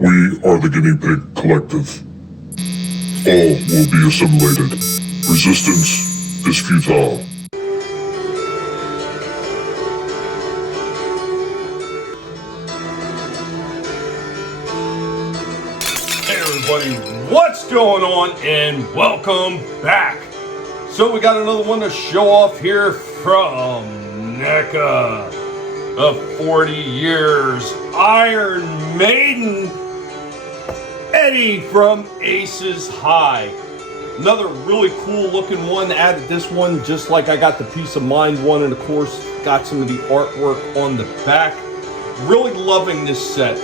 We are the Guinea Pig Collective. All will be assimilated. Resistance is futile. Hey everybody, what's going on and welcome back. So we got another one to show off here from Neca. The 40 years Iron Maiden Eddie from Aces High. Another really cool looking one. Added this one just like I got the Peace of Mind one, and of course got some of the artwork on the back. Really loving this set.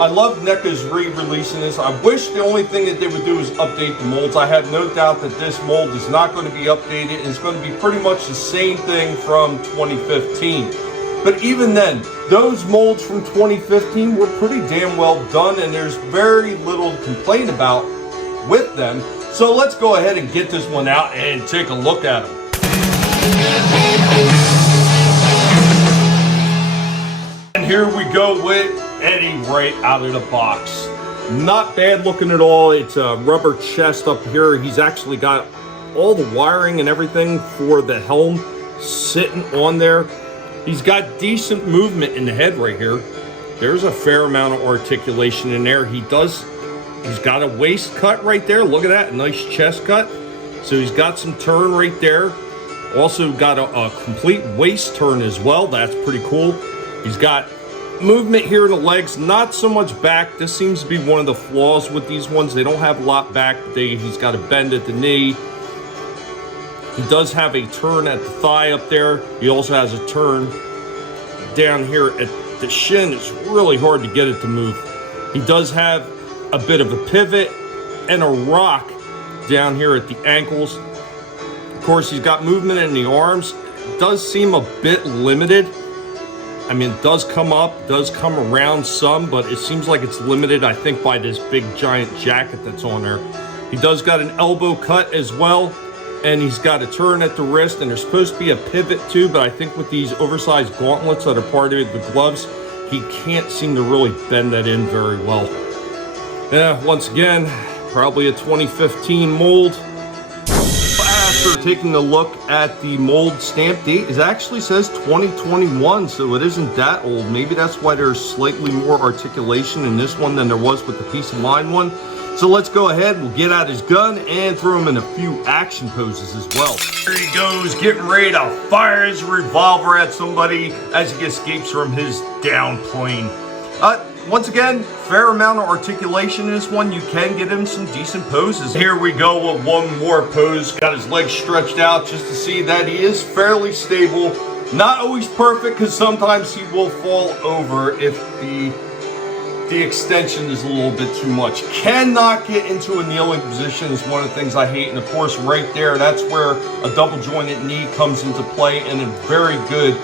I love NECA's re-releasing this. I wish the only thing that they would do is update the molds. I have no doubt that this mold is not going to be updated. It's going to be pretty much the same thing from 2015. But even then, those molds from 2015 were pretty damn well done, and there's very little to complain about with them. So let's go ahead and get this one out and take a look at them. And here we go with Eddie right out of the box. Not bad looking at all. It's a rubber chest up here. He's actually got all the wiring and everything for the helm sitting on there. He's got decent movement in the head right here. There's a fair amount of articulation in there. He's got a waist cut right there. Look at that, a nice chest cut. So he's got some turn right there. Also got a complete waist turn as well. That's pretty cool. He's got movement here in the legs, not so much back. This seems to be one of the flaws with these ones. They don't have a lot back, but he's got a bend at the knee. He does have a turn at the thigh up there. He also has a turn down here at the shin. It's really hard to get it to move. He does have a bit of a pivot and a rock down here at the ankles. Of course, he's got movement in the arms. It does seem a bit limited. I mean, it does come up, does come around some, but it seems like it's limited, I think, by this big giant jacket that's on there. He does got an elbow cut as well. And he's got a turn at the wrist, and there's supposed to be a pivot too, but I think with these oversized gauntlets that are part of the gloves, he can't seem to really bend that in very well. Yeah, once again, probably a 2015 mold. After taking a look at the mold stamp date, it actually says 2021, so it isn't that old. Maybe that's why there's slightly more articulation in this one than there was with the Peace of Mind one. So let's go ahead, we'll get out his gun and throw him in a few action poses as well. There he goes, getting ready to fire his revolver at somebody as he escapes from his down plane. Once again, fair amount of articulation in this one. You can get him some decent poses. Here we go with one more pose. Got his legs stretched out just to see that he is fairly stable. Not always perfect, because sometimes he will fall over if the extension is a little bit too much. Cannot get into a kneeling position is one of the things I hate. And of course, right there, that's where a double jointed knee comes into play, and a very good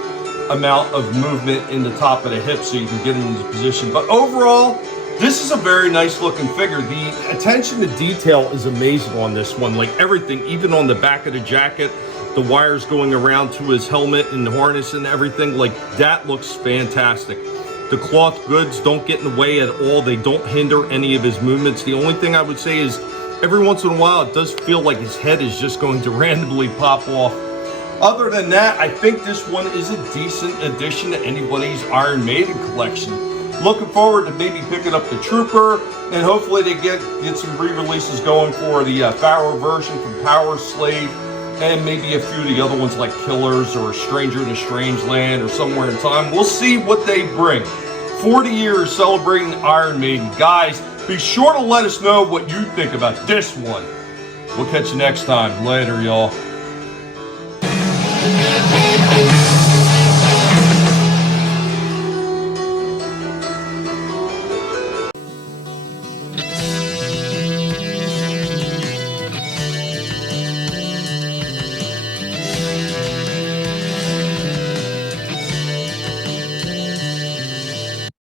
amount of movement in the top of the hip so you can get into position. But overall, this is a very nice looking figure. The attention to detail is amazing on this one. Like everything, even on the back of the jacket, the wires going around to his helmet and the harness and everything, like that looks fantastic. The cloth goods don't get in the way at all. They don't hinder any of his movements. The only thing I would say is every once in a while, it does feel like his head is just going to randomly pop off. Other than that, I think this one is a decent addition to anybody's Iron Maiden collection. Looking forward to maybe picking up the Trooper, and hopefully they get some re-releases going for the Pharaoh version from Power Slave, and maybe a few of the other ones like Killers or Stranger in a Strange Land or Somewhere in Time. We'll see what they bring. 40 years celebrating Iron Maiden. Guys, be sure to let us know what you think about this one. We'll catch you next time. Later, y'all.